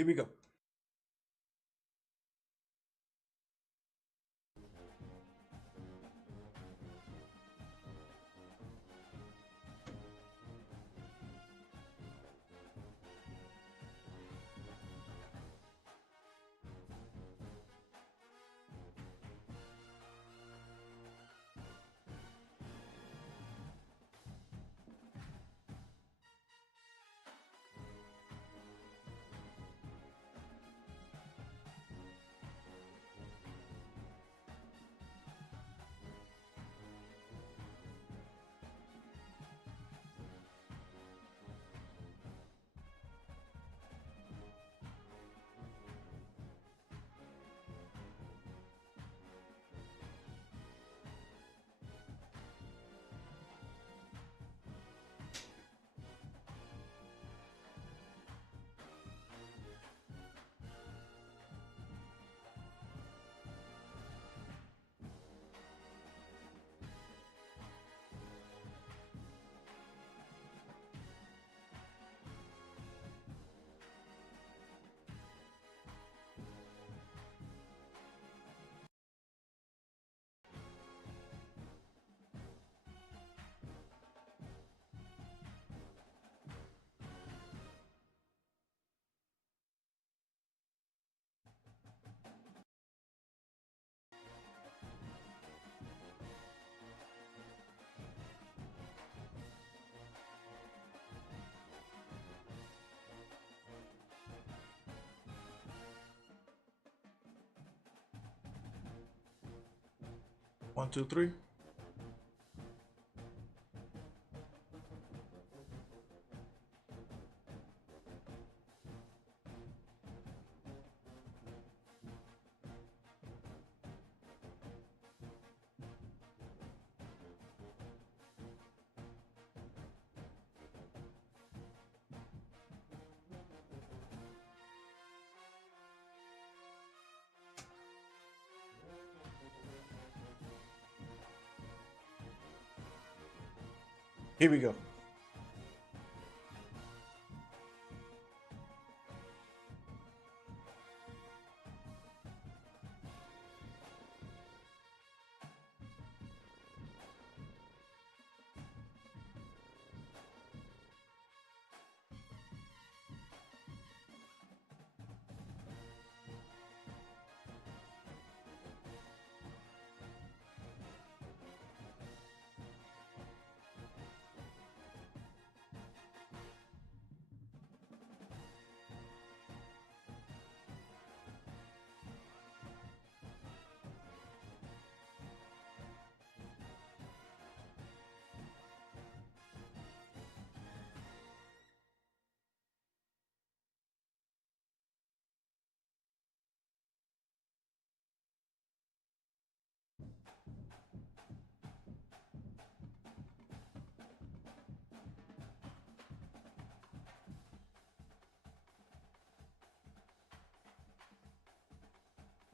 Here we go. One, two, three. Here we go.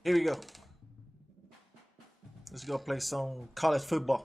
Here we go. Let's go play some college football.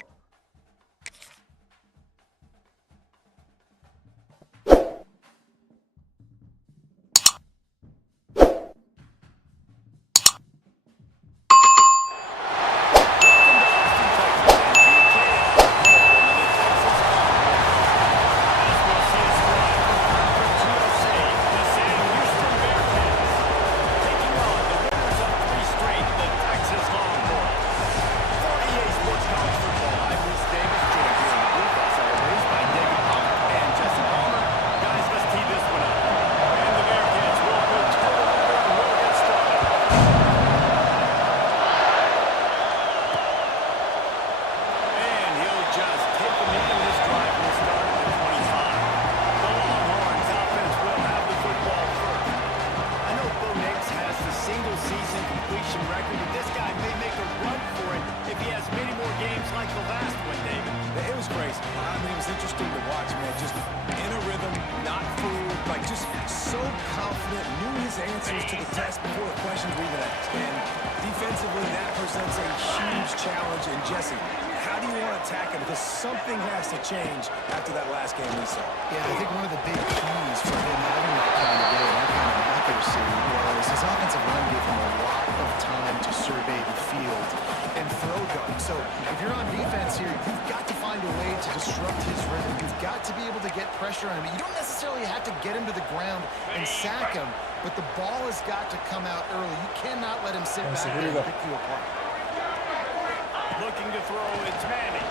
Answers to the test before the questions were even asked. And defensively, that presents a huge challenge. And Jesse, how do you want to attack it? Because something has to change after that last game we saw. Yeah, I think one of the big keys for him having that kind of day, that kind of accuracy was his offensive line gave him a lot of time to survey the field and throw going. So if you're on defense here, you've got to find a way to disrupt his rhythm. You've got to be able to get pressure on him. You don't necessarily have to get him to the ground and sack him, but the ball has got to come out early. You cannot let him sit back there and pick you apart. Looking to throw, it's Manning.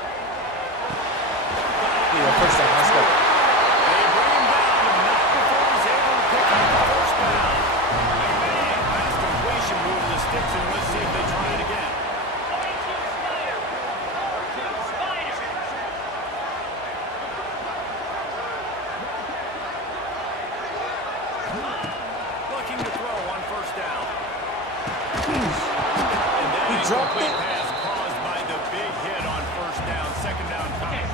Yeah, first down. Let's go. They bring him down, and not before he's able to pick up the first down. Pass completion, moving the sticks, and let's see if they try it again. Looking to throw on first down. And then He dropped incomplete it. pass caused by the big hit on first down. Second down coming.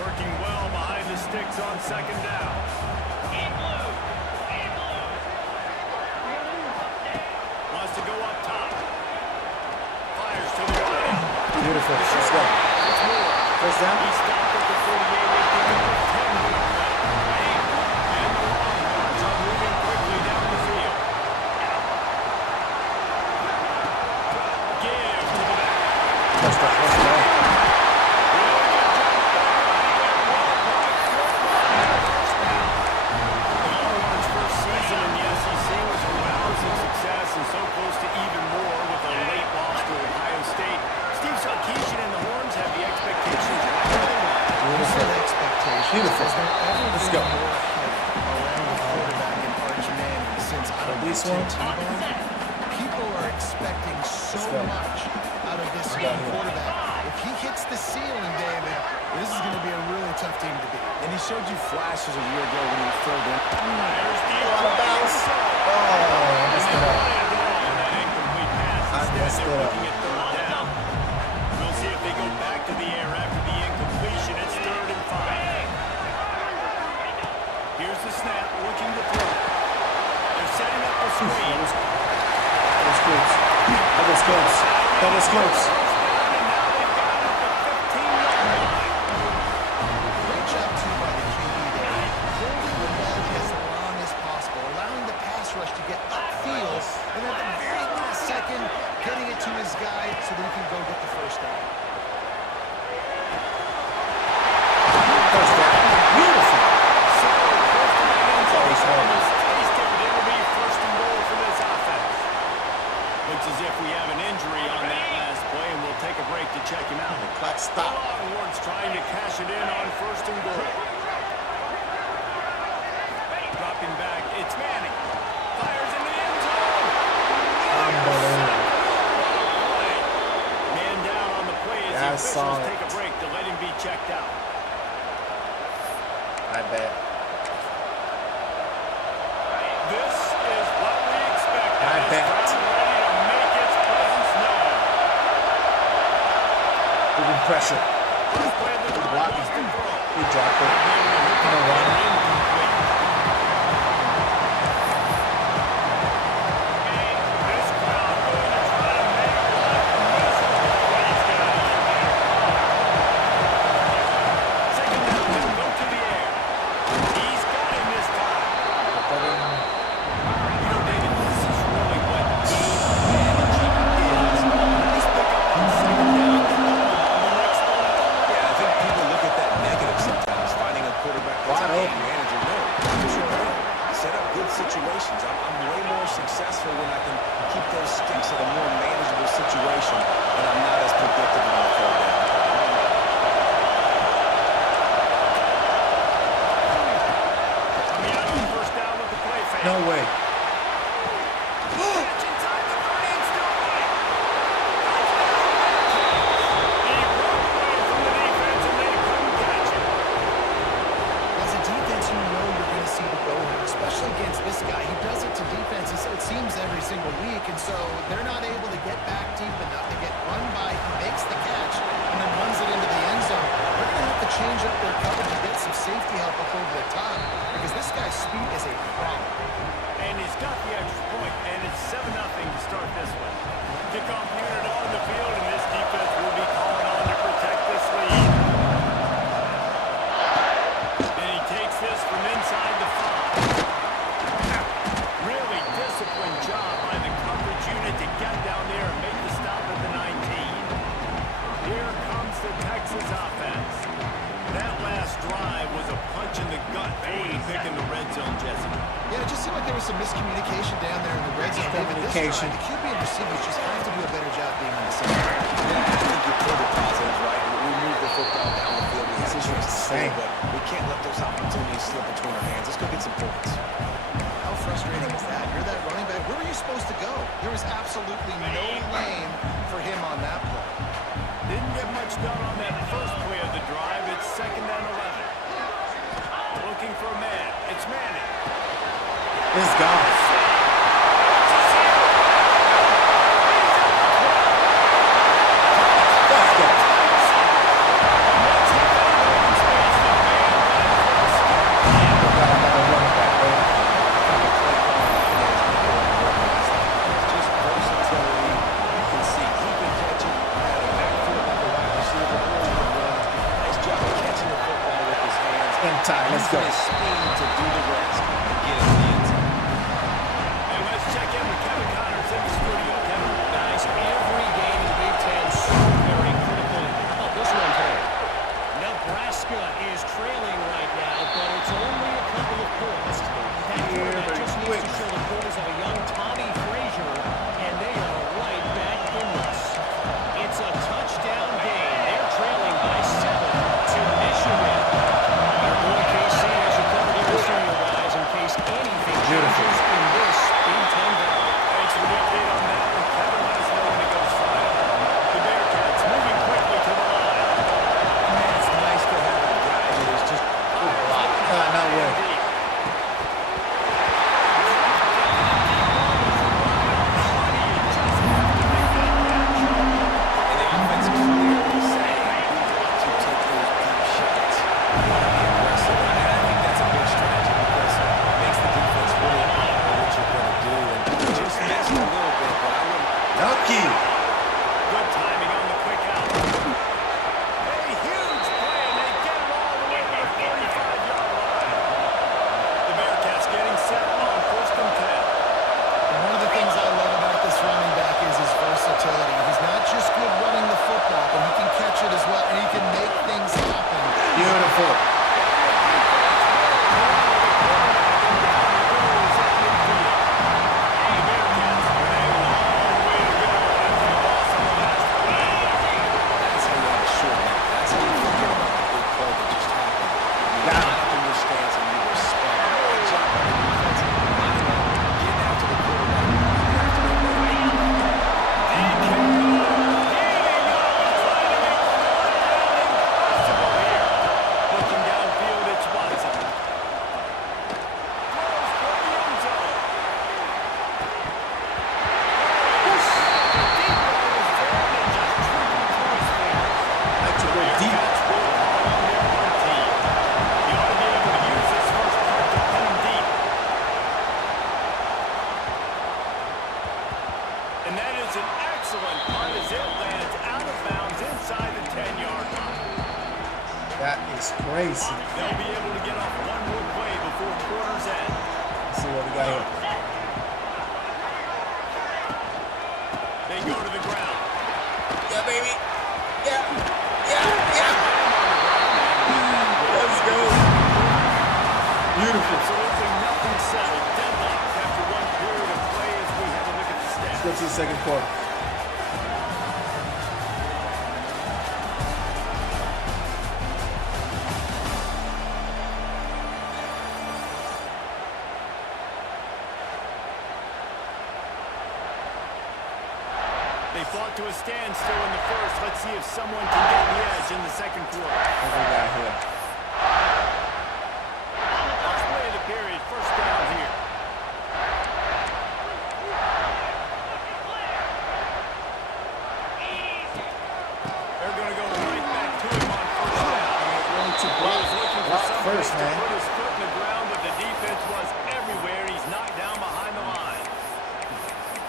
Working well behind the sticks on second down. Wants to go up top. Fires to the right. Beautiful. Let's go. It's Moore. First down. He stopped at the 48 with the number 10 movement. And the Longhorns are moving quickly down the field. Give to the back. First down. Let's go. Beautiful. Let's go. This one. People are expecting so much out of this young quarterback. If he hits the ceiling, David, this is going to be a really tough team to beat. And he showed you flashes a year ago when he filled in. There's the Out of bounds. Oh, I messed it up. I messed it up. Looking at third down. We'll see if they go back to the air after the incompletion. It's 3rd and 5. Here's the snap, looking to throw. They're setting up the screen. That was close. That was close. That was close. And now they've got it at the 15-yard line. Great job, too, by the QB there. Holding the ball as long as possible, allowing the pass rush to get upfield, and at the very last second, getting it to his guy so that he can go get the first down. First down. Beautiful. Looks as if we have an injury on that last play, and we'll take a break to check him out. The clock stopped. Longhorns trying to cash it in on 1st and goal. Dropping back, it's Manning. Fires into the end zone. Unbelievable. Man down on the play as Yeah, I the saw officials it. take a break to let him be checked out. I bet. This is what we expected. I This bet. crowd ready to make its presence known. Putting pressure. First play of the drive Blocking. was to throw. He dropped it. No run. Incomplete. This crowd going to try to make life miserable for these guys. Second down, they'll go to the air. He's got him this time. You know, David, this is really what game managing is. Nice pickup on second down. The next one. Yeah, I think people look at that negative sometimes, finding a quarterback that's Wide a game open. manager. No, because you're right. Set up good situations. I'm way more successful when I can keep those sticks at a more manageable situation, and I'm not as predictable on 3rd down. Coming out on 1st down with the play fake. No way. Catch in time, the 30 and still running. He broke away from the defense and they couldn't catch him. As a defense, you know you're going to see the go here, especially against this guy. He does it to defenses, it seems, every single week, and so they're not able to get back deep enough. They get run by, he makes the catch, and then runs it into the end zone. They're going to have to change up their coverage and get some safety help up over the top, because this guy's speed is a problem. And he's got the extra point, and it's 7-0 to start this one. Kickoff unit on the field, and this defense will be calling on to protect this lead. And he takes this from inside the 5. Really there was some miscommunication down there in the red zone. Communication. The QB and receivers just have to do a better job being on the same page. Yeah, I think you're pretty positive, right? We moved the football down the field. We had a chance to score, but we can't let those opportunities slip between our hands. Let's go get some points. How frustrating is that? You're that running back. Where were you supposed to go? There was absolutely no lane for him on that play. Didn't get much done on that first play of the drive. It's 2nd and 11. Looking for a man. It's Manning. It's gone. Let's go. His speed to do the rest and get in the end zone. And let's check in with Kevin Connors in the studio. Kevin. Guys, every game in the Big Ten is so very critical. How about this one today? Nebraska is trailing right now, but it's only a couple of points. That quarterback just needs to show the quarters of a young Tommy Frazier, and they are right back in this. It's a touchdown game. They're trailing by 7 to Michigan. Your boy KC has you covered here in studio, guys, in case anything changes in this Big Ten battle. Thanks for the update on that. And Kevin, let us know when it goes final. The Bearcats moving quickly to the line. Man, it's nice to have a guy that is just Not way. and the offense is clearly saying we want to take those deep shots. We want to be aggressive. And I think that's a big strategy because it makes the defense really honor what you're going to do. And just missed a little bit, but I wouldn't. Lucky. Good timing on the quick out. A huge play, and they get it all the way to the 45-yard line. The Bearcats getting set on 1st and 10. And one of the things I love about this running back is his versatility. He's not just good running the football, but he can catch it as well, and he can make things happen. Beautiful. That's how you have a short neck. That's how you forget about the big play that just happened. You got up in your stance and you were spun. Good job by the defense. Lining up, getting out to the quarterback. You have to make that big play. Looking downfield, it's Watson. Throws for the end zone. Deep ball is there, and it just trickled through his fingers. Like to go deep. Bearcats will on their one team. You ought to be able to use this first part to pin him deep. And that is an excellent punt as it lands out of bounds inside the 10-yard line. That is crazy. They'll be able to get off one more play before quarter's end. Let's see what we got here. They go to the ground. Yeah, baby. Yeah. Let's go. Beautiful. Absolutely nothing settled. Deadlock after one period of play as we have a look at the Let's stats. go to the second quarter. They fought to a standstill in the first. Let's see if someone can get the edge in the second quarter. What we got here? First play of the period, first down here. They're going to go right back to him on first down. Willing to He block. was looking for Block some first, place to man. put his foot in the ground, but the defense was everywhere. He's knocked down behind the line.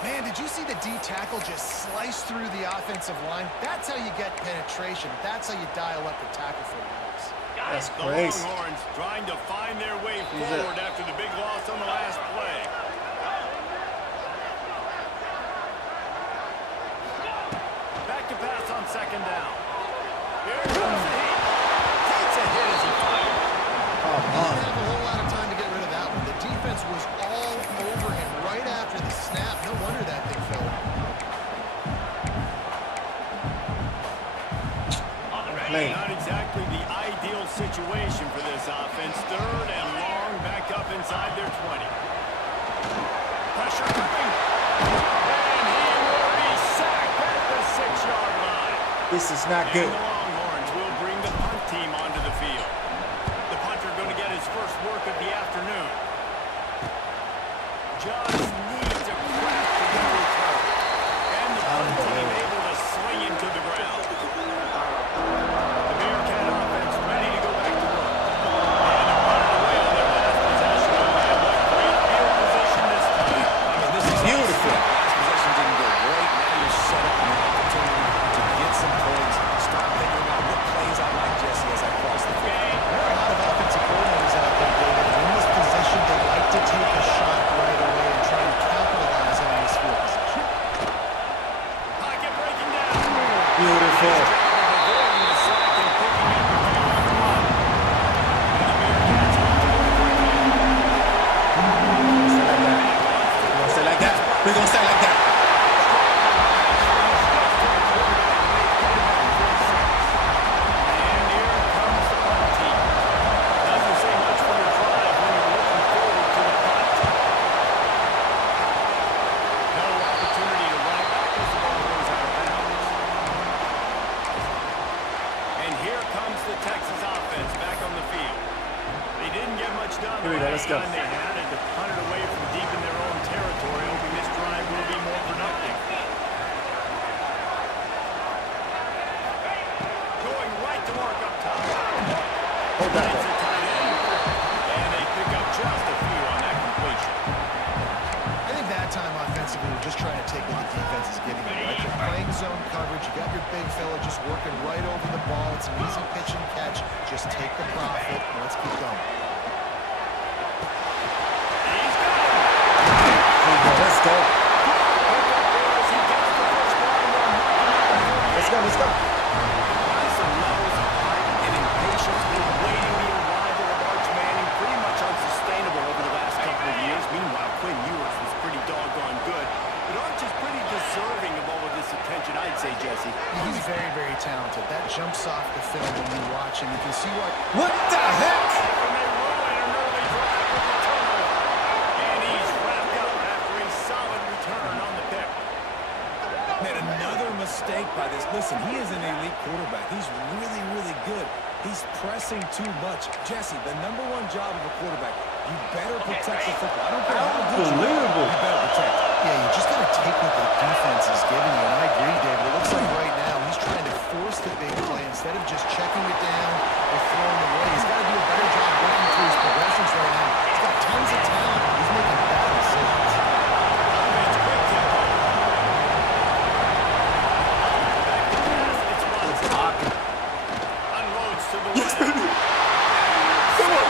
Man, did you see the D tackle just slice through the offensive line? That's how you get penetration. That's how you dial up the tackle for yards. That's The crazy. Longhorns trying to find their way He's forward after the big loss on the last play. Back to pass on second down. Here goes the heat. Takes a hit as he fired. Oh, Didn't man. have a whole lot of time to get rid of that one. The defense was all This is not And good. the Longhorns will bring the punt team onto the field. The punter going to get his first work of the afternoon. Just needs a crack to get a return. And the punt team able to sling him to the ground. The Bearcat offense ready to go back to work. And they're punted away on their last possession. Oh, man, what great field position this time. I mean, this is Beautiful. Last possession didn't go great. Now you're set up an opportunity to get some points. Start thinking about what plays I like, Jesse, as I cross the field. There are a lot of offensive coordinators out there, David. And in this position, they like to take a shot right away and try and capitalize on this field position. Pocket breaking down. Beautiful. Avoiding the sack and picking up a few on the run. And the Bearcats off to the quick end. We're gonna stay like that. We're gonna stay like that. And here comes the punt team. Doesn't say much for the drive when you're looking forward to the punt. No opportunity to run it back as the ball goes out of bounds. And here comes the Texas offense back on the field. They didn't get much done. Here we go, let's go. They had it to punt it away from deep in their own territory, hoping this drive will be more productive. Going right to work up top. Hold that. It's a tight end. And they pick up just a few on that completion. I think that time offensively, we're just trying to take what the defense is giving you, right? They're playing zone coverage. You got your big fella just working right over the ball. It's an easy pitch and catch. Just take the profit. And let's keep going. He's got him. Here we go. Let's go. As he gets the first down, Let's go. Let's go. by some levels of height and impatience, been waiting the arrival of Arch Manning, pretty much unsustainable over the last couple of years. Meanwhile, Quinn Ewers was pretty doggone good. But Arch is pretty deserving of all of this attention, I'd say, Jesse. He's very, very talented. That jumps off the film when you watch him. You can see what What the heck? And they ruin an early drive with the turnover. And he's wrapped up after a solid return on the pick. Man, another mistake by this. Listen, he is an elite quarterback. He's really, really good. He's pressing too much. Jesse, the number one job of a quarterback, you better protect the football. I don't care how good you are. Unbelievable. You better protect it. Yeah, you just got to take what the defense is giving you. And I agree, David. It looks like right now he's trying to force the big play instead of just checking it down or throwing it away. He's got to do a better job working through his progressions right now. He's got tons of talent. He's making bad decisions. Offense quick tempo. Back to pass. It's Watson. Unloads to the right. Come on.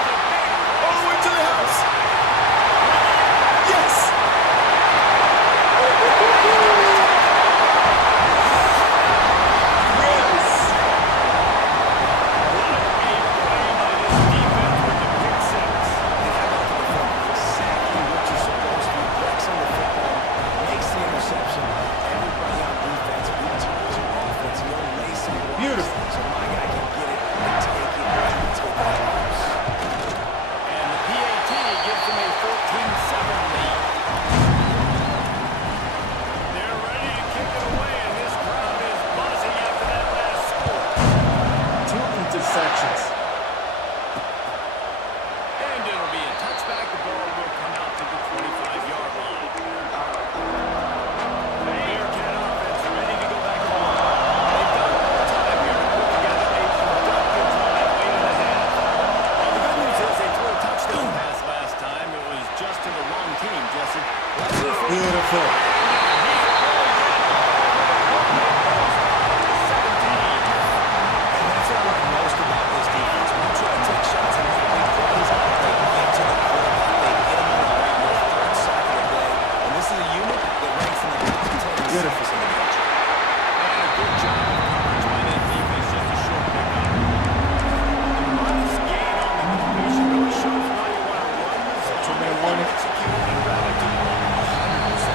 All the way to the house. Yes.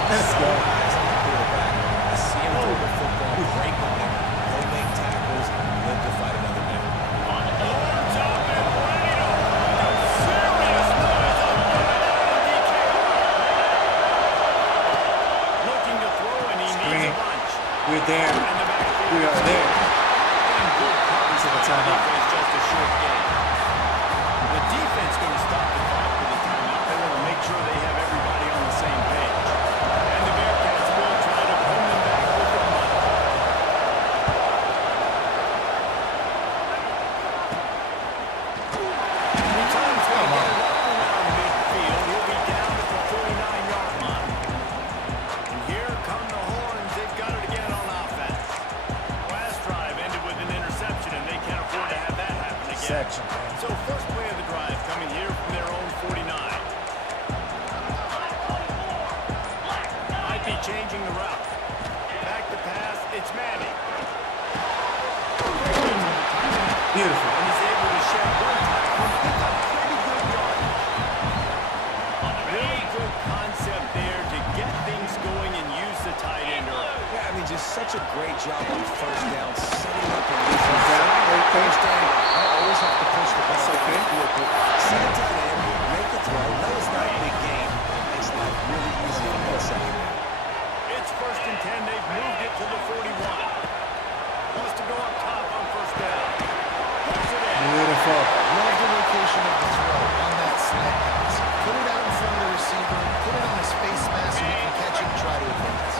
Let's go. Beautiful. And he's able to shed one tackle and pick up pretty good yardage. Really good concept there to get things going and use the tight end early. Yeah, I mean, just such a great job on first down, setting up and Okay. understanding I always have to push the ball okay. downfield, but see the tight end, make the throw. No, it's not a big game. Makes life really easy on that second down. It's 1st and 10. They've moved it to the 41. Wants to go up top on first down. Pulls it in. Beautiful. Love the location of the throw on that slant pass. Put it out in front of the receiver, put it on his face mask so he can catch it and try to advance.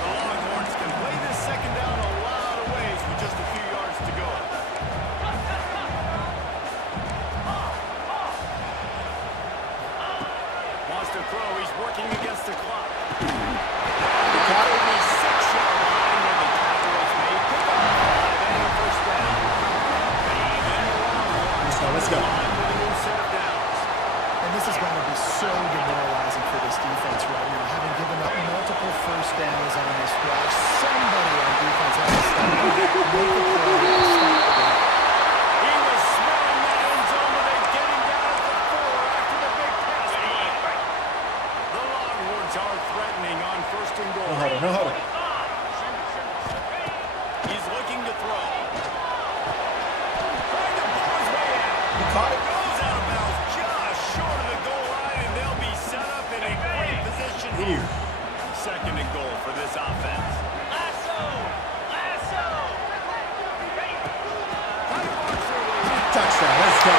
The Longhorns can play this second down a lot of ways with just a few yards to go. Wants to throw. He's working against the clock. Only 6-yard line when the tackle is made. Pick up 5 and a first down. And the Longhorns Let's go. line with a new set of downs. And this is going to be so demoralizing for this defense right now, having given up multiple first downs on this drive. Somebody on defense has to step up, make a play, and stop the game. He was smelling that end zone when they get him down at the 4 after the big pass play. The Longhorns are threatening on 1st and goal. No huddle, no huddle. He's looking to throw. Trying to blow his way out. He caught it. Goes out of bounds just short of the goal line, and they'll be set up in a great position here. 2nd and goal for this offense. Touchdown. Let's go.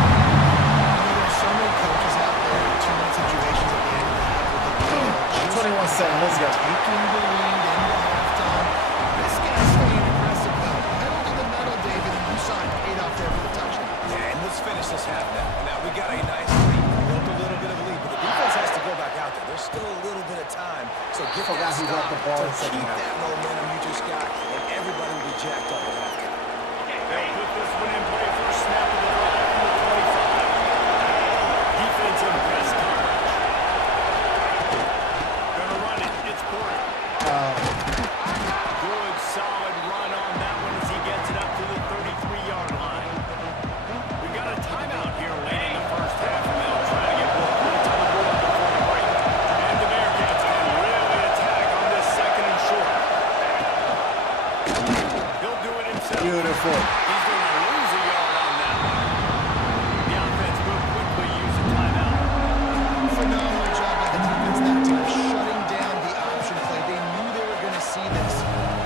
There's so many coaches out there in 2-minute situations at the end of the half with the ball. 21-7. Let's go. Taking the lead into halftime. This guy's staying aggressive though. Pedal to the metal, David, and you saw it paid off there for the touchdown. Yeah, and let's finish this half now. Now, we got a nice lead. Built a little bit of a lead, but the defense has to go back out there. There's still a little bit of time. So get Forgot that who stop got the ball to in second keep half. that momentum you just got, and everybody will be jacked up at halftime. They'll put this one in play first snap of the drive from the 25. Defensive press coverage. Gonna run it. It's Porter. Good, solid run on that one as he gets it up to the 33-yard line. We've got a timeout here late in the first half, and they'll try to get more points on the board before the break. And the Bearcats can really attack on this 2nd and short. He'll do it himself. Beautiful. He's going to lose a yard on that one. The offense will quickly use a timeout. Phenomenal job by the defense that time, shutting down the option play. They knew they were going to see this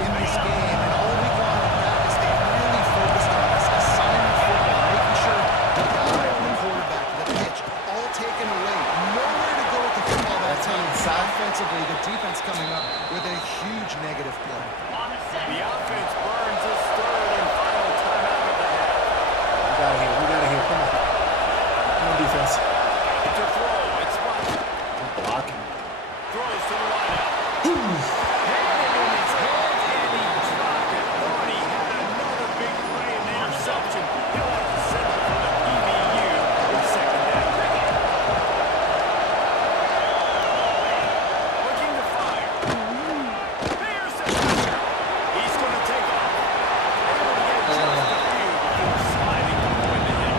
in this game, and all week long in practice, they really focused on this assignment football, making sure the guy, the quarterback, the pitch, all taken away. Nowhere to go with the football that That's time. inside. Offensively, the defense coming up with a huge negative play. The offense burns his 3rd and final timeout of the half. We got it here. We got it here. Come on. Come on, defense. To throw, it's Watson. Blocking. Throws to the wideout. Had it in his hands, and he dropped it. Thought he had another big play and interception. He'll have to settle for the PBU with 2nd down. Looking to fire. There's the pressure. He's going to take off. Able to get just a few before sliding to avoid the hit.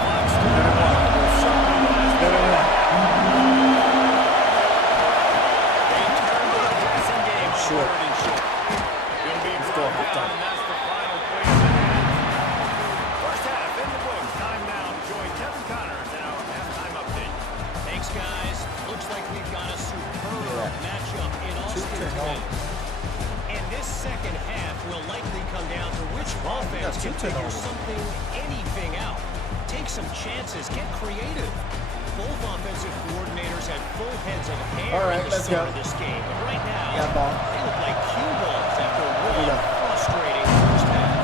Clock's starting to run. Better one. They turn to the passing game. Short. 3rd and short. He'll be Let's go, brought down, halftime. and that's the final play of the half. First half in the books. Time now to join Kevin Connors in our halftime update. Thanks, guys. Looks like we've got a superb matchup in Austin tonight. And this second half will likely come down to which offense can figure something, anything out. Take some chances. Get creative. Both offensive coordinators had full heads of hair All right, at the let's start go. of this game. But right now, Got ball. they look like cue balls after a really go. frustrating first half.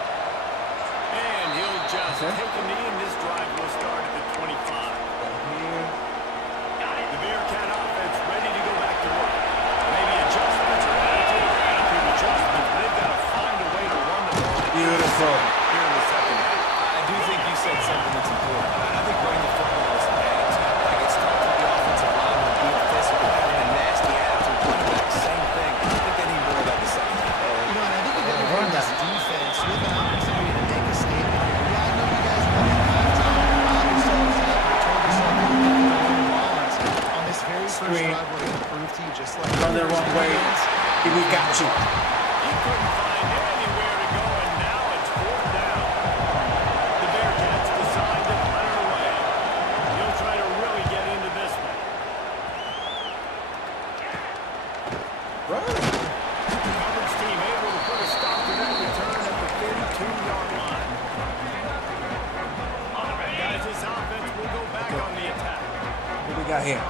And he'll just Okay. take a knee, and this drive will start at the 25. The Bearcat offense ready to go back to work. Maybe adjustments or attitude adjustments. They've got to find a way to run the ball. Beautiful. Here in the second half. I do think you said something that's important. I think running the football is an attitude. Like, it starts with the offensive line being physical, having a nasty attitude. you. He couldn't find anywhere to go, and now it's 4th down. The Bearcats decide to punt it away. He'll try to really get into this one. Right. The coverage team able to put a stop to that return at the 32-yard line. Guys, this offense will go back on the attack. What we got here?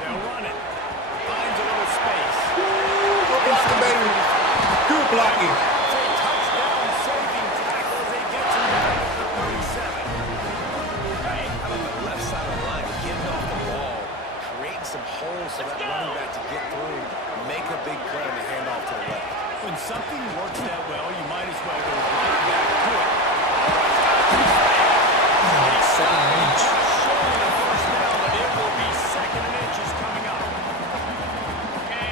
They'll run it. Finds a little space. Blocking, baby. Good blocking. It's a touchdown-saving tackle as they get to the 37. Out on the left side of the line, getting off the ball, creating some holes so that running back to get through, make a big play on the handoff to the left. When something works that well, you might as well go right back to it. Second and inch. Showing a first down, but it will be 2nd and inches coming up.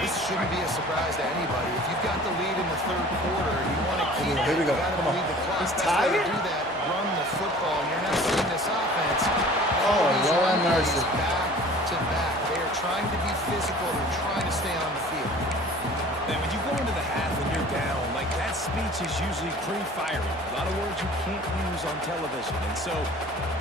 This shouldn't be a surprise to anybody. If you've got the lead in the 3rd quarter, you want to keep Here we it. go. You got to Come on. bleed the clock. He's Best way to tired? do that, run the football. You're now seeing this offense. Oh, All these Lord run plays mercy. back to back. They are trying to be physical. They're trying to stay on the field. Man, when you go into the half and you're down, like that speech is usually pretty fiery. A lot of words you can't use on television. And so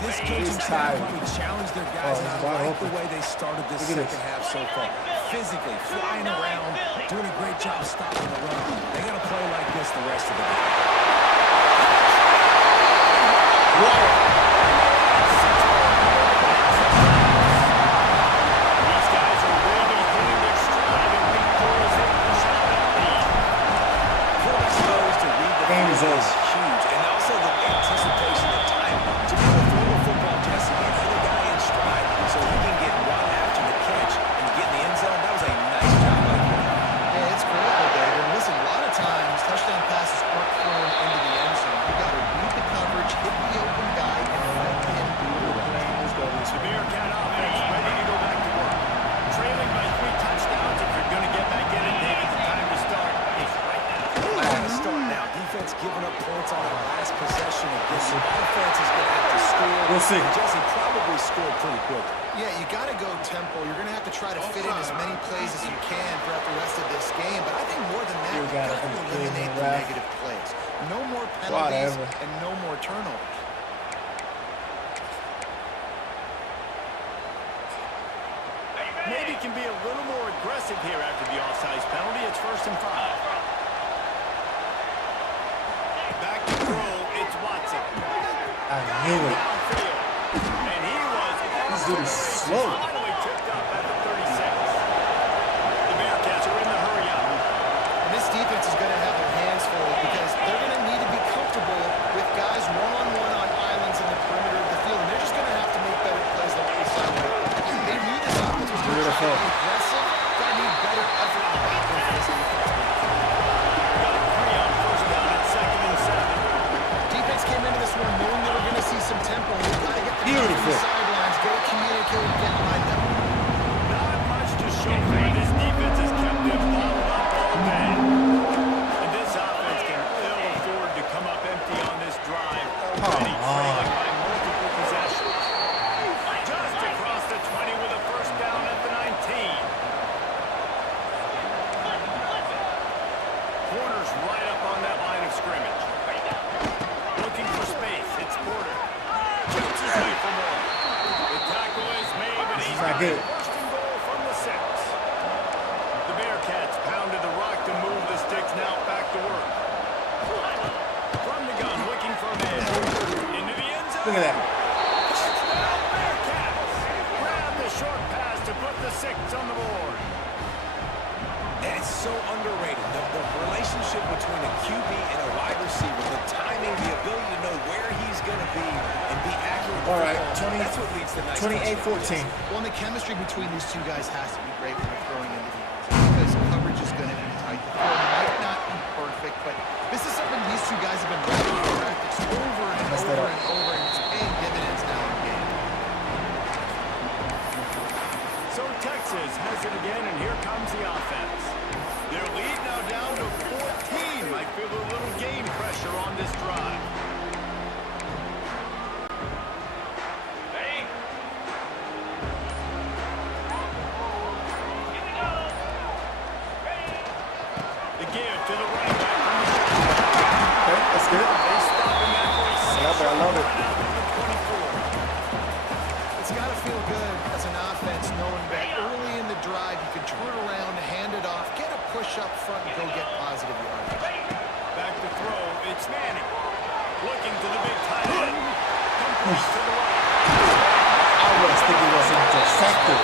this coaching staff tired. probably challenged their guys, Oh, and he's I wide like open. the way they started this Look at second this. half so far. Physically, flying around, doing a great job stopping the run. They got to play like this the rest of the game. These guys are really hitting their stride, and Week 4 is their first out of the lead. Quarterback's ability to read the Game is field over. huge, and also the anticipation, the time to be able to throw the football, Jesse, and hit a guy in stride so he can get one after the catch and get in the end zone. That was a nice job by the quarterback. Yeah, it's critical, David. And listen, a lot of times touchdown passes aren't thrown into the end zone. You got to read the coverage, hit the open guy, and let him do the rest. The Bearcat offense ready to go back to work. Trailing by 3 touchdowns. If you're going to get back in it, David, the time to start is right now. I got to start now. Defense giving up points on the last possession again. The offense is going to have to score. We'll see. Jesse probably scored pretty quick. Yeah, you got to go tempo. You're going to have to try to fit in as many plays as you can throughout the rest of this game. But I think more than that, You you gotta got to complete eliminate the the ref. negative plays. No more penalties Whatever. and no more turnovers. Maybe can be a little more aggressive here after the offsides penalty. It's 1st and 5. Back to throw. It's Watson. I knew it. Downfield. And he was This dude is slow. finally tipped up at the 36. The Bearcats are in the hurry up. And this defense is going to have their hands full because they're going to need to be comfortable with guys one-on-one on islands in the perimeter of the field. And they're just going to have to make better plays than what we saw. They knew this offense was going to Beautiful. be aggressive. Got to need better effort in the back end for this defense. Got 3 on 1st down at 2nd and 7. Defense came into this one knowing they were going to see some tempo. They've got to get the guys from Beautiful. the sidelines, get it communicated, get lined up. Not much to show for it. This defense has kept them bottled up all day. And this offense can ill afford to come up empty on this drive. Already trailing by multiple possessions. Just across the 20 with a 1st down at the 19. Corner's right up on that line of scrimmage. Looking for space. It's Porter. Jumps his way for more. The tackle is made, but he's not got good. it. 1st and goal from the 6. The Bearcats pounded the rock to move the sticks now back to work. From the gun, looking for a man. Into the end zone. Look at that. Touchdown Bearcats. Grab the short pass to put the 6 on the board. And it's so underrated. The relationship between a QB and a wide receiver, the timing, the ability to know where he's going to be and be accurate with the All right, football, that's what leads to nice 28-14. Well, and the chemistry between these two guys has to be great when they're throwing into the end zone because coverage is going to be tight. The throw might not be perfect, but this is something these two guys have been running in practice over and Messed that over up. and over, and it's paying dividends now in game. So Texas has it again, and here comes the offense. Their lead now down to 14. Might feel a little game pressure on this drive. to the running back. Okay, that's good. They stop him after he love it, I love it. out to the 24. It's got to feel good as an offense knowing that early in the drive you can turn around, hand it off, get a push up front, and go get positive yardage. Back to throw. It's Manning. Looking to the big tight end. Complete to the right. I was thinking it was intercepted.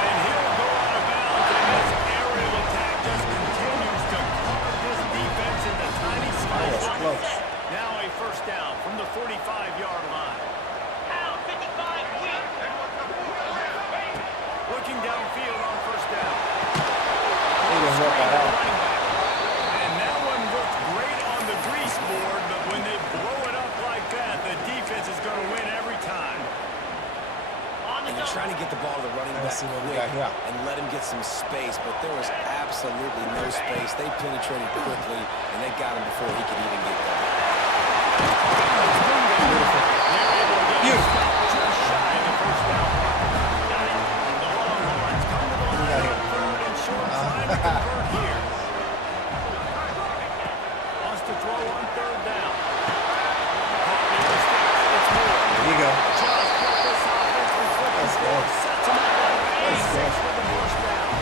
And he'll go out of bounds, and this aerial attack just continues to carve this defense into tiny That slices. was close. Now a first down from the 45-yard line. Looking downfield on first down. He didn't work that out. And that one looked great on the grease board, but when they blow it up like that, the defense is going to win every time. And you're trying to get the ball to the running back Let's see what we quick got here. and let him get some space, but there was absolutely no space. They penetrated quickly, and they got him before he could even get there. Beautiful. Just shy of the first down. The Longhorns come to the line got here? on third and short, trying to convert here. Wants to throw on third down. Caught in the sticks. It's Moore. There you go. Just what this offense was looking Let's for. go. Sets him up on Let's go. 86 for the first down.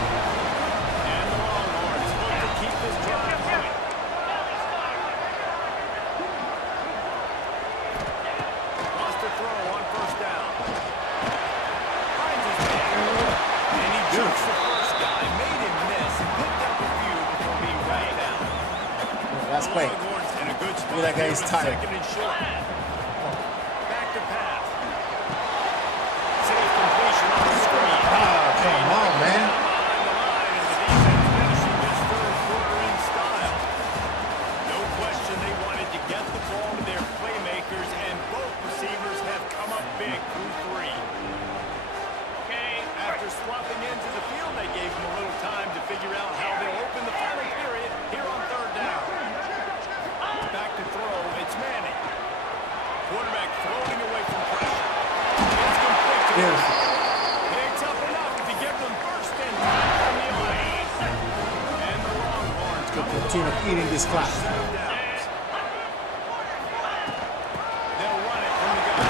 And the Longhorns look to keep this drive going. Wants to throw on first down. Finds his man. And he jukes the first guy. Made him miss. And picked up a few before being right down. Last play. Longhorns in a good spot. Look at that guy, he's here with tired. Second and short. Back to pass. Safe completion on the screen. Oh, come on, man. Behind the line, and the defense finishing this third quarter in style. No question they wanted to get the ball to their playmakers, and both receivers have come up big through three. After swapping into the field, they gave them a little time to figure out how they'll open the final period here on third down. Back to throw, it's Manning. Quarterback floating away from pressure. It's complete to Beautiful. Picks up enough to give them first and 10 from the line. And the Longhorns Good continue eating this clock. set them downs. They'll run it from the gun.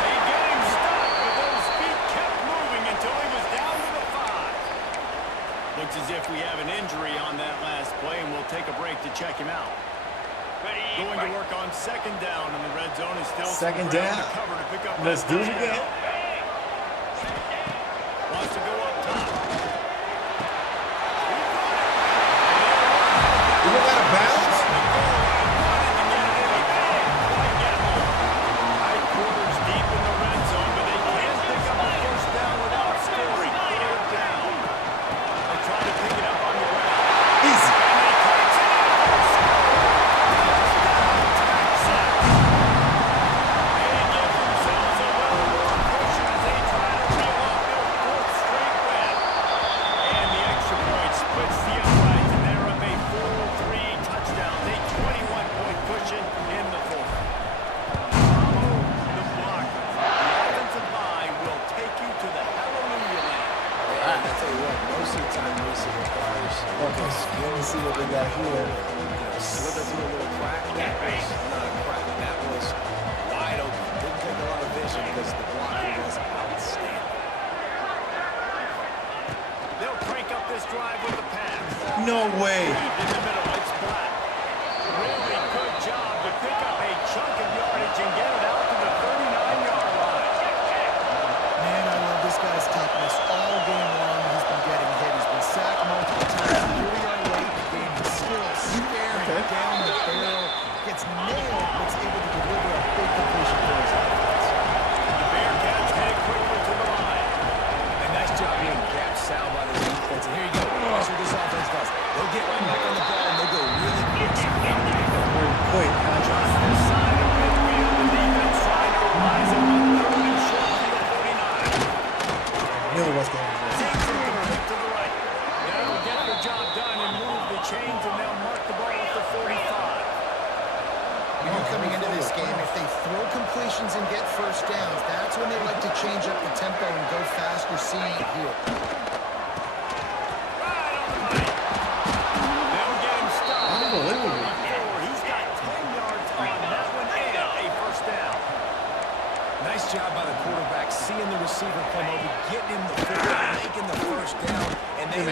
They get him stopped, but those feet kept moving until he was down to the 5. Looks as if we have an injury on that last play, and we'll take a break to check him out. Going to work on second down, and the red zone is still Second some ground down. to cover to pick up Let's that do it first again. down. Wants to go up top. You look out of bounds? High quarters deep in the red zone, but they can't pick up a first down without scoring. Third down. They try to pick it up on the ground. Easy. And they catch it. They give themselves a little more cushion as they try to reel off their fourth straight win. And the extra point splits the uprights, and they're up a full 3 touchdowns, a 21-point cushion in the fourth. Follow the blockers. The offensive line will take you to the hallelujah land. And I tell you what, most of the time, Mason requires Okay, let me see what we got here. slither through a little crack. That was not a crack. That was wide open. Didn't take a lot of vision because the blocking was outstanding. They'll crank up this drive with the pass. No way. In the middle, it's Black. Really good job to pick up a chunk of yardage and get it out to the 39-yard line. Man, I love this guy's toughness. All game long, he's been getting hit. He's been sacked multiple times. Here we are late in the game. He's still staring down the barrel. Gets nailed, but is able to deliver a big completion for his offense. The Bearcats head quickly to the line. And nice job being gapped sound by the defense. And here you go. Watch what this offense does. They'll get right back on the ball, and they'll go really quick. Very quick, huh? Just this side of midfield, the defense trying to rise up on third and short from the 49. Knew what's going on. Takes it complete to the right. That'll get the job done and move the chains, and they'll mark the ball at the 45. You know, coming into this game, if they throw completions and get first downs, that's when they like to change up the tempo and go faster, seeing it here. Right on the money.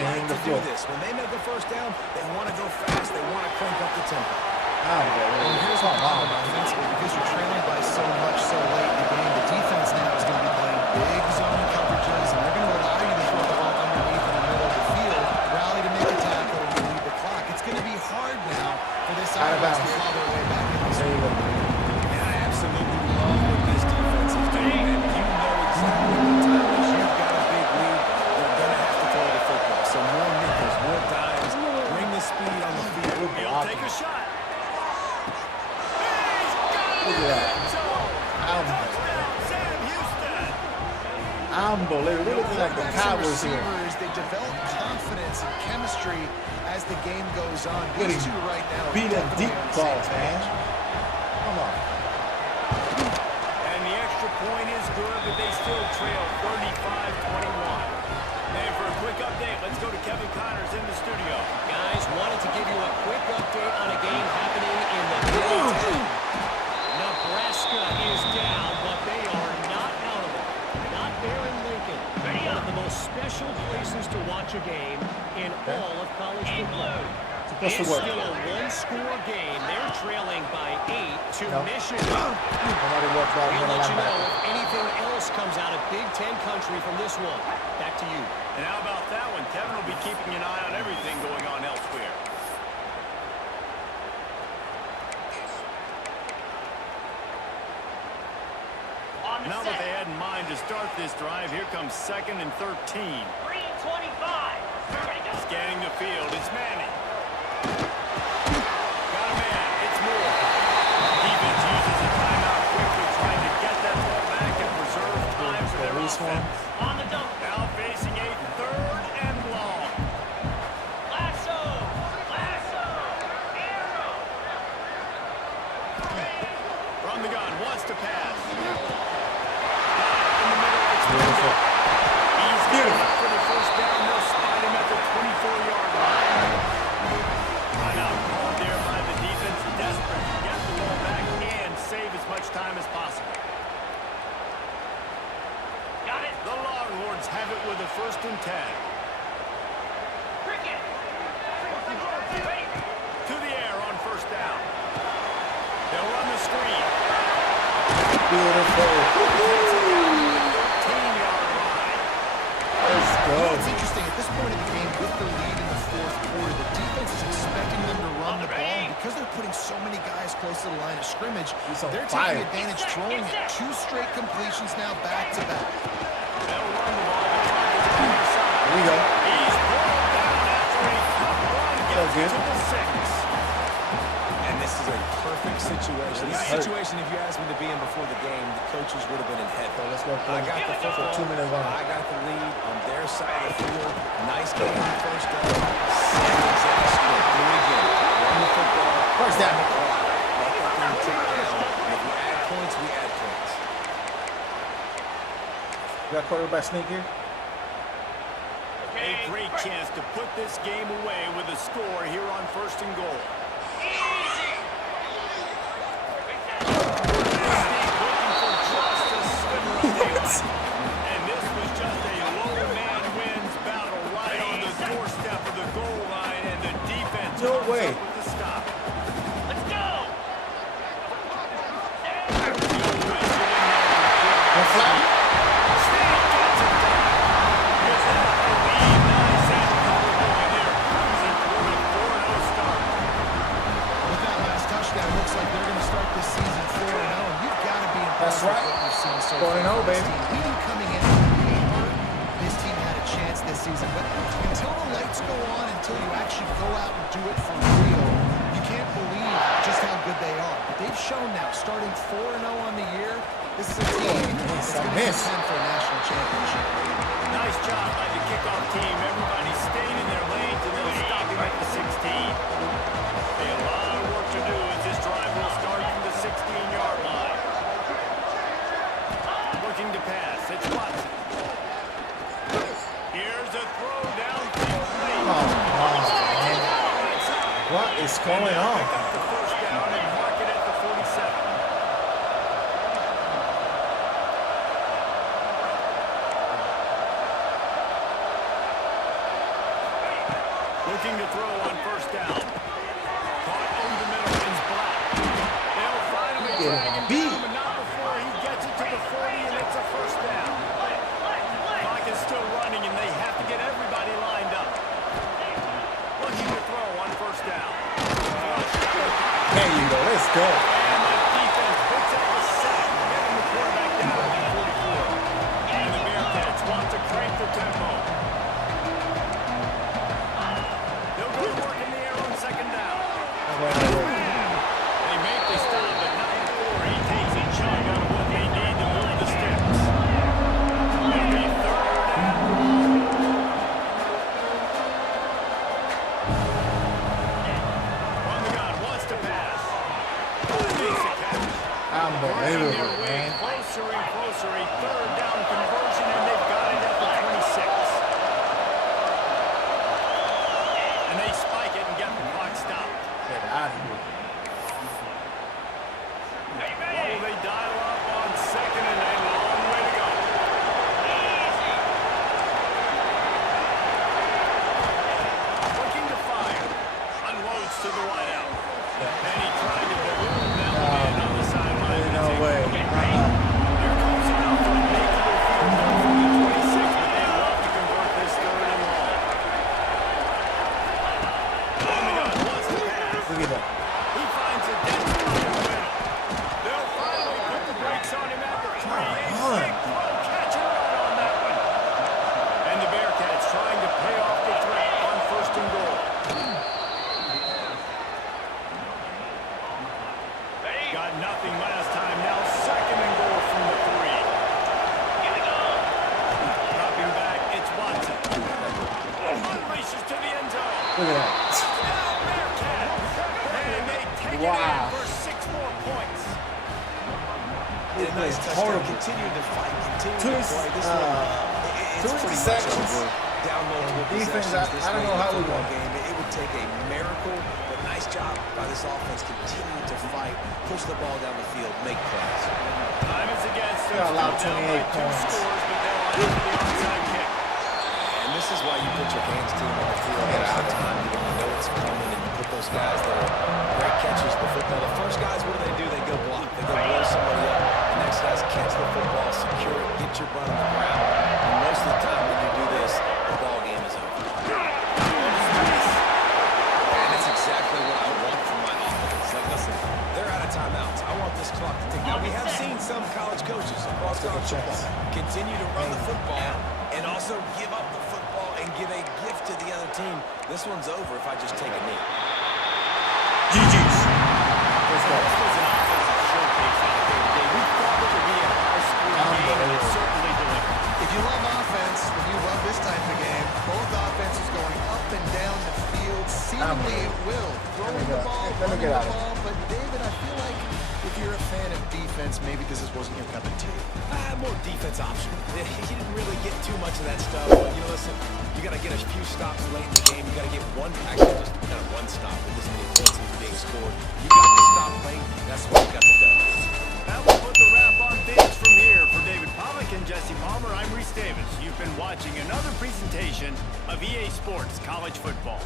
running like in the to do floor. this. When they make a first down, they want to go fast. They want to crank up the tempo. And here's the problem offensively, because you're trailing by so much so late in the game, the defense now is going to be playing big zone coverages, and they're going to allow you to throw the ball underneath in the middle of the field, rally to make a tackle, and you lead the clock. It's going to be hard now for this offense to claw their way back in this game. And I absolutely love what this defense is doing. And you know exactly what the time is. You've got a big lead. They're going to have to throw the football. So more nickels, more dimes. Bring the speed on the field. He'll take a shot. Look at that. Sam Houston. Unbelievable. They look like the Cowboys here. Receivers, they develop confidence and chemistry as the game goes on. Good. These two right now are Beat them definitely deep on the same balls, page. man. Come on. And the extra point is good, but they still trail 35-21. And for a quick update, let's go to Kevin Connors in the studio. Guys, wanted to give you a quick update on a game happening in the Big Ten. Nebraska is down, but they are not out of it. Not there in Lincoln. One of the most special places to watch a game in all of college football. Supposed It's to work. still a one-score game. They're trailing by 8 to No. Michigan. Nobody works out. We'll Nobody let you know linebacker. if anything else comes out of Big Ten country from this one. Back to you. And how about that one? Kevin will be keeping an eye on everything going on elsewhere. Not what they had in mind to start this drive. Here comes 2nd and 13. 3:25. Scanning the field, it's Manning. Got a man, it's Moore. Defense uses a timeout quickly, trying to get that ball back and preserve time for their Release one. offense. On the double. Now facing a 3rd and long. Lasso. Lasso. Arrow. From the gun, wants to pass. In the middle, it's Beautiful. He's Beautiful. going for the first down. They'll spot him at the 24-yard line. Timeout called there by the defense, desperate to get the ball back and save as much time as possible. Got it. The Longhorns have it with a 1st and 10. Cricket. Ready. To the air on 1st down. They'll run the screen. Beautiful. 13-yard line. Let's go. It's interesting, at this point of the game, with the lead in the 4th quarter, the defense is expecting them to run the ball. Because they're putting so many guys close to the line of scrimmage, He's on they're fire. taking advantage, throwing it 2 straight completions now back-to-back. They'll run the ball. The clock is on their side. Here we go. He's pulled down after a tough run. So Gets good. to the 6. And this is a perfect situation. This Hurt. situation, if you asked me to be in before the game, the coaches would have been in heaven. So let's go I play got the football. 2 minutes on. I got the lead on their side of the field. Nice game on 1st down. Same exact script. Do it again. Run the football. First down. Let that thing tick down. And if we add points, we add points. You got quarterback sneak here? A great chance to put this game away with a score here on 1st and goal. And this was just a low man wins battle right on the doorstep of the goal line, and the defense No comes way. up with the stop. Let's go. No flag? With that last touchdown, it looks like they're going to start this season 4-0. And you've got to be impressed That's right. with what you've seen so 4-0, far. from this baby. team. Even coming in on paper, this team had a chance this season. But until the lights go on, until you actually go out and do it for real, you can't believe just how good they are. But they've shown now, starting 4-0 on the year, this is a team that's going to miss. contend for a national championship. Nice job by the kickoff team. Everybody stayed in their lanes and they'll stop him at the 16. A lot of work to do as this drive will start from the 16-yard line. Looking to pass. It's Watson. Here's a throw downfield late. man. What is going on? Pick up the 1st down and mark it at the 47. Looking to throw on first down. Caught over the middle is Black. They'll finally drag him down, but not before he gets it to the 40, and it's a first down. Clock is still running, and they have to get everybody lined up. Looking to throw on first down. There you go. Let's go. And the defense picks up the sack, getting the quarterback down at the 44. And the Bearcats want to crank the tempo. They'll go to work in the air on second down. They make the stop, but not before he takes a chunk out of what they need to move the sticks. It'll be third and long. From the gun, wants to pass. Makes a catch. Unbelievable, man. Closer and closer, a third down conversion, and they've got it at the 26. And they spike it and get the clock stopped. Get out of here. Oh, they dial up on second and a long way to go. Looking to fire. Unloads to the wideout. And he tried to balloon that one in on the sideline. No way. Here comes enough to make it a field goal from the 26, but they love to convert this third and long. On the gun, wants to pass. Look at that. He finds a dead spot in the middle. They'll finally put the brakes on him at the 3. A big throw, catch and run on that one. And the Bearcats trying to pay off the threat on first and goal. Got nothing last time. Now second and goal from the 3. Dropping back, it's Watson. Unleashes to the end zone. Look at that. Touchdown, Bearcats. And they take it in for 6 more points. A nice touchdown. Horrible. Continue to fight. Continue Two to play. This one, two it's pretty much interceptions. over. Down multiple Defense, possessions. This I don't late know in the how we football won. game. It would take a miracle, but nice job by this offense. Continue to fight, push the ball down the field, make plays. Time is against them. They allowed Still down by 28 2 points. scores, but they'll have the onside kick. And this is why you put your hands to them on the field most of the time. You don't know it's coming, and you put those guys that are great catchers of the football. The first guys, what do? They go block. They go blow somebody up. The next guys catch the football, secure it, get your butt on the ground. And most of the time when you do this, the ball game is over. And that's exactly what I want from my offense. Like, listen, they're out of timeouts. I want this clock to tick. Now, we have seen some college coaches across college football continue to run the football and also give up the football and give a gift to the other team. This one's over if I just take a knee. GG's. Let's go. This was an offensive showcase out there today. We thought it would be a high-scoring game, and it certainly delivered. If you love offense, then you love this type of game. Both offenses going up and down the field, seemingly at will. Throwing the ball, Let me running get the out of ball. But, David, I feel like if you're a fan of defense, maybe this wasn't your cup of tea. More defense option. He didn't really get too much of that stuff. But, listen, you got to get a few stops late in the game. You got to get one, actually just kind of one stop with this many points being scored. You got to stop late. That's what you got to do. That will put the wrap on things from here. For David Pollack and Jesse Palmer, I'm Reese Davis. You've been watching another presentation of EA Sports College Football.